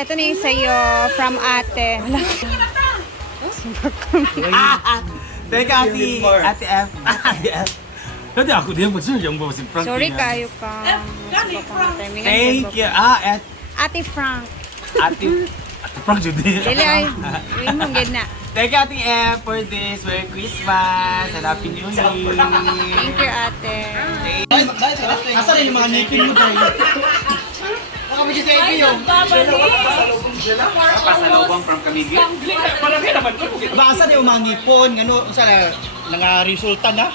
ito na yung sa'yo from ate. Wala. Teka, Ate F. Ate F. Dati ako din mo yung bawa si Frank. Sorry kayo ka. Thank you. Ate Frank. Ate Frank yun din. Dili ay. Uy mong gina. Thank you, Ate F, for this. Merry Christmas and Happy New Year. Thank you, ate. Asa rin yung mga ngipin mo tayo? Baka mo kasi ito yung Pasalubong from Camigil. Ba, asa rin yung mga ngipon? Ano, sa nanga-resulta na?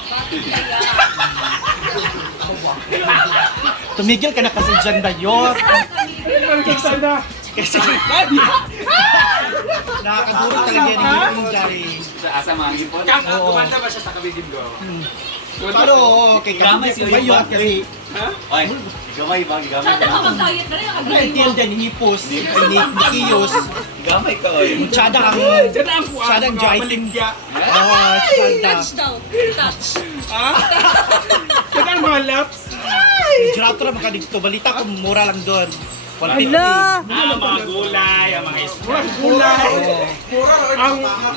Tumigil ka na kasi dyan ba yun? Kasi nakakaduro talaga yung ngipon dahil. Sa asa mga ngipon? Kumanta ba siya sa Camigil Go? Pero kay Gamay Kamigil siya ba yung yun? bag. Kasi Oy, gamay ba? Gamay Sada ka. ka mag-diet na rin, ano nakagay yung mo. din hipos, nikiyos, Gamay ka, oy. tsada ang jaiting. Oo, tsada. Touch daw. Touch. Saka ang mga laps. Girato na mga dito. Balita ko, mura lang doon. Hala. Ang mga gulay, ang mga gulay.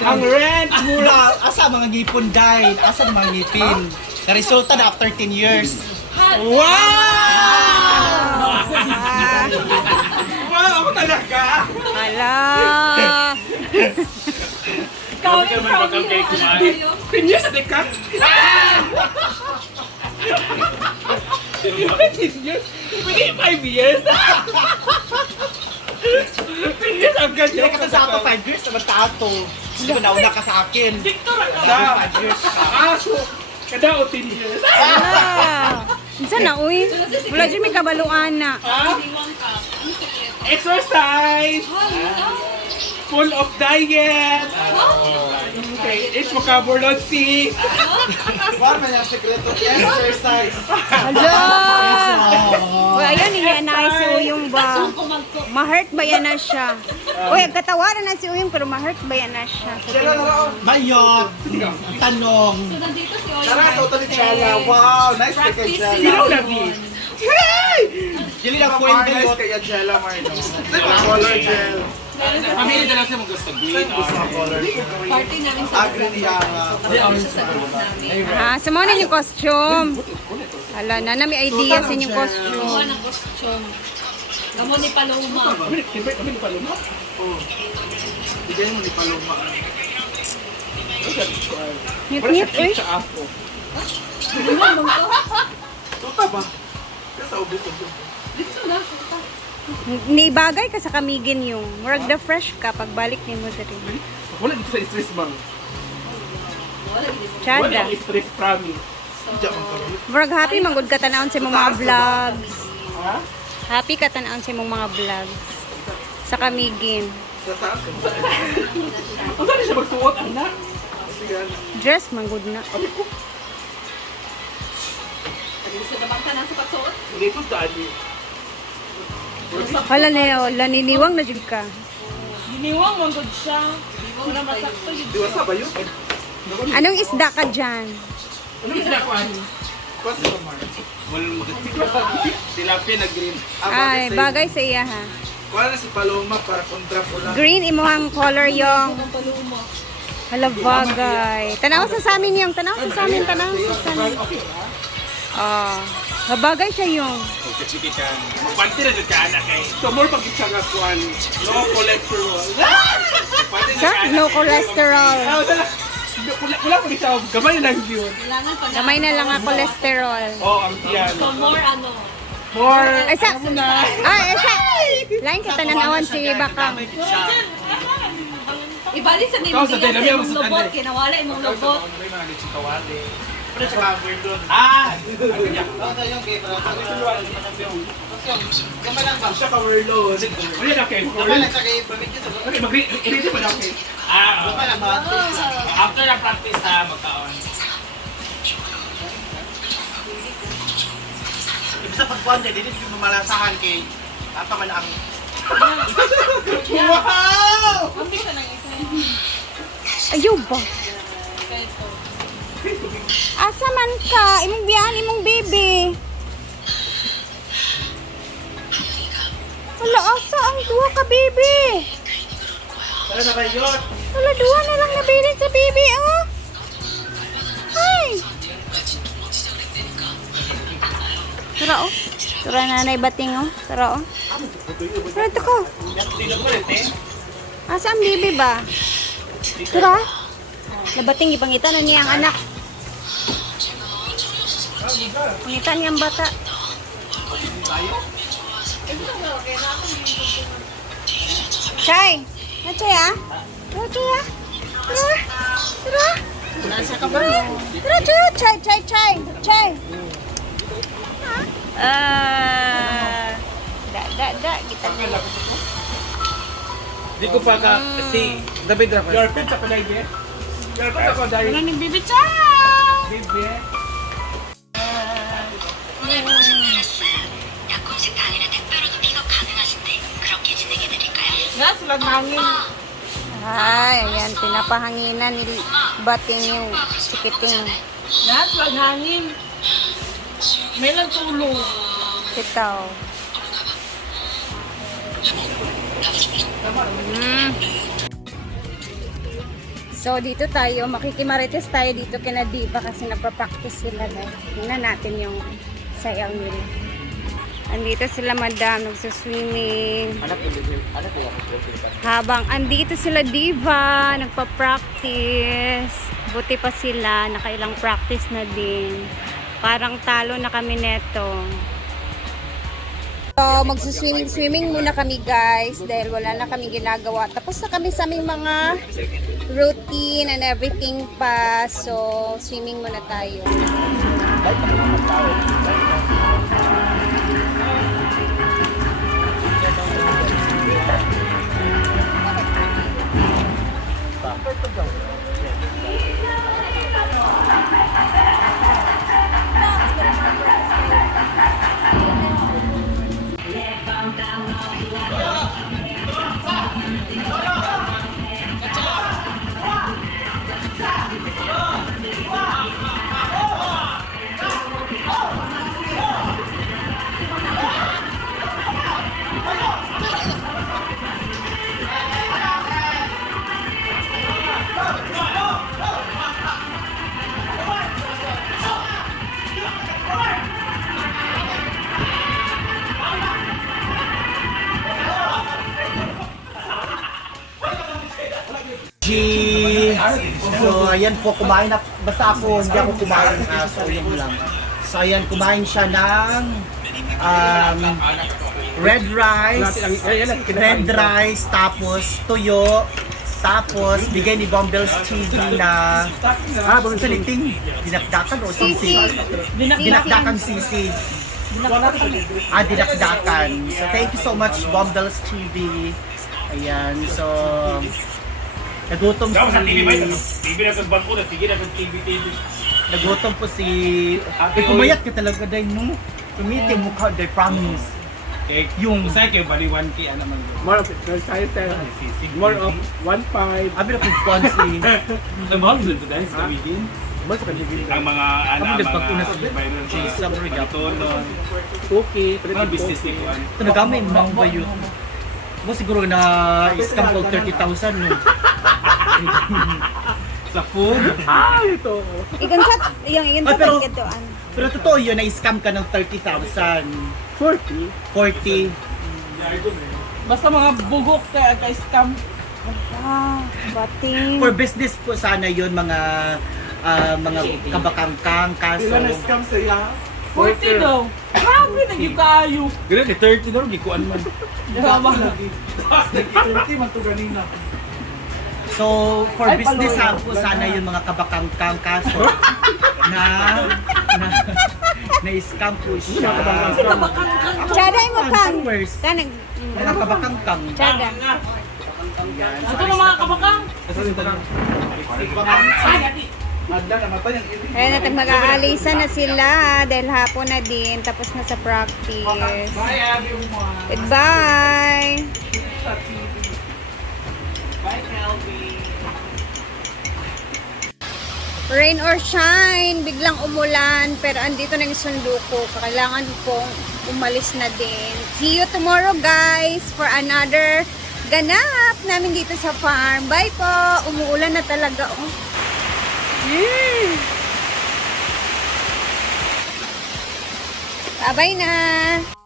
Ang rent. Mura. Asa mga ngipon dahil? Asa mga ngipin? Na-resulta na after 10 years. Wow! Wow, ako talaga. Hala. Kami naman magkakay kumain. Pinya sa dekat. Pwede 5 years. Pinya sa agad Hindi ka sa ato 5 years naman tato. Hindi ba nauna ka sa akin? Kada. 5 years. Aso. Kada o 10 years. Hala. Isa na, uy. Wala dyan may kabaluan na. Exercise. Full of diet. Okay, it's vocabulary C. Wala man yung sekreto. Exercise. Hala. Uy, ayun, i-anay si Uyong ba? Ma-hurt ba yan na siya? Uy, katawaran na si Uyong pero ma-hurt ba yan na siya? Mayot. Tanong. So, nandito si Oyo. Tara, sa utan ni Chala. Wow, nice kay Practice Chala. Sino lagi? Dili na point kayo. Chala Marno. Color gel. Pamili na lang siya mag gusto green or Party namin sa Agri niya. Kasama siya sa group namin. Sa mga yung costume. Hala na, na may idea sa inyong Gawa costume. ng costume. Gamo ni Paloma. Bigyan mo ni Paloma. Ngit-ngit, uy. sa apo. Tuta ba? Kasi ubos-ubos. Dito na. Sulta. Nibagay ka sa kamigin yung. Murag the fresh ka pagbalik ni mo dito. Wala dito sa stress bang. Wala gid. Chada. Wala stress promise. Murag happy manggod ka tanawon sa imong mga vlogs. Ha? Happy ka tanawon sa imong mga vlogs. Sa kamigin. Sa taas. Ang saan siya magsuot, anak? Dress manggod na. Gusto naman ka nang sa pagsuot. Hindi ko dali. Hala na yun, laniniwang na jud ka. Giniwang manggod siya. Wala masakto yun. Diwasa ba yun? Anong isda ka dyan? Ano yung sinakuan? Kwento ka Mar. Tilapia na green. Ay, bagay sa iya ha. Kuha na si Paloma para kontra pula. Green, imuhang color yung. Ang Paloma. Hala, bagay. Tanaw sa amin yung. Tanaw sa amin, tanaw sa amin. Mabagay siya yung. Sige ka. Panty na dyan ka anak eh. So more pag siya nga kuhan. No cholesterol. Sa? No cholesterol. Wala pa siya. Gamay lang yun. Kailangan pa na. Gamay na lang ang cholesterol. Oo, ang tiyan. So more ano. More. Esa! Esa! Lain kita nanawan si Bakang. Ibalik sa Ikaw, sa niliyan sa dynamic, imong sa lubot. dynamic. Kinawala imong lubot. Ah! Siya ka-warload. Ano yun, okay? Okay, mag-ready pa na, okay? After na practice ha, magkaon. Ibig sa pagkuhan dyan, dito yung mamalasahan kay Tata man ang... Wow! Ang bisa ng isa. Ayaw ba? Kaya ito. Asa man ka? Imong biyan, imong baby. Wala, asa ang duha ka, baby? Ano na ba yun? Wala, duha na lang nabilin sa baby, oh. Ay! Tara, oh. Tara, nanay bating, oh. Tara, oh. Tara, ito ko. Asa ang baby ba? Tara. Nabating, ipangita na niya ang anak. Pangita niya ang bata. Chay! Na Chay, ah? Tara, Chay, ah? Tara! Tara! Nasa ka ba? Tara, Chay! Chay, Chay, Chay! Chay! Da, kita nila. Di ko pa ka, si David Rafa. Your pizza pa na yun. Your pizza ko dahil. Wala ng baby Chay! Bibi. Gas, lang hangin. Ay, ayan, pinapahanginan ni Bating yung sikiting. Gas, lang hangin. May lang tulong. Sitaw. So, dito tayo, makikimarites tayo dito kina Diva kasi nagpa-practice sila guys. Tingnan natin yung sayaw nila. Andito sila madam, nagsuswimming. Habang andito sila Diva, nagpa-practice. Buti pa sila, nakailang practice na din. Parang talo na kami neto. So, magsuswimming muna kami guys dahil wala na kami ginagawa. Tapos na kami sa aming mga routine and everything pa. So, swimming muna tayo. So, ayan po, kumain na. Basta ako, hindi ako kumain ng aso, yun lang. So, ayan, kumain siya ng red rice, tapos tuyo, tapos bigay ni Bumbles TV na saliting, dinakdakan o sisig? Dinakdakan sisig. Dinakdakan. So, thank you so much, Bumbles TV. Ayan, so, nagutom Dapat sa TV ba ito? si... TV na sa bangko na, sige na sa TV. Nagutom po si... Ay, kumayat ka talaga dahil mo. Tumiti mo ka, dahil promise. Yung sa kayo, bali 1K, ano man. More of more of 1.5. Abi na kung fancy. Nabahal din ito dahil sa kamigin. Ang mga, ano, Ako mga nagpagkunas. viral Cheese, sa sabri ka. tono. Okay. Mga business ni Kuan. Ito nagamay, mga bayo. Mo siguro na scam ko 30,000 no. Sa food. Ito. Igansat, yung Ay, pero- gatuan. Pero totoo yun, na-scam ka ng 30,000. 40. 40. Basta mga bugok kay scam. Ah, Bating. For business po sana yun, mga kabakangkang kaso. Ilan na scam sila? 40 daw. Grabe, nagyo kayo. Ganun, 30 daw, gikuan man. Drama. 30 man to ganina. So, for business po sana yun, mga kabakangkang kaso na na-scam po siya. Tsada mo kang. Followers. Kanang. Mga kabakangkang. Tsada. Ito na mga kabakang. Adla namatay ang ibig. Kaya natin mag-aalisa na sila dahil hapon na din. Tapos na sa practice. Bye, everyone. Goodbye! Bye, Kelby. Rain or shine, biglang umulan, pero andito na yung sundo ko. Kailangan pong umalis na din. See you tomorrow guys for another ganap namin dito sa farm. Bye po. Umuulan na talaga. Oh. Bye-bye na.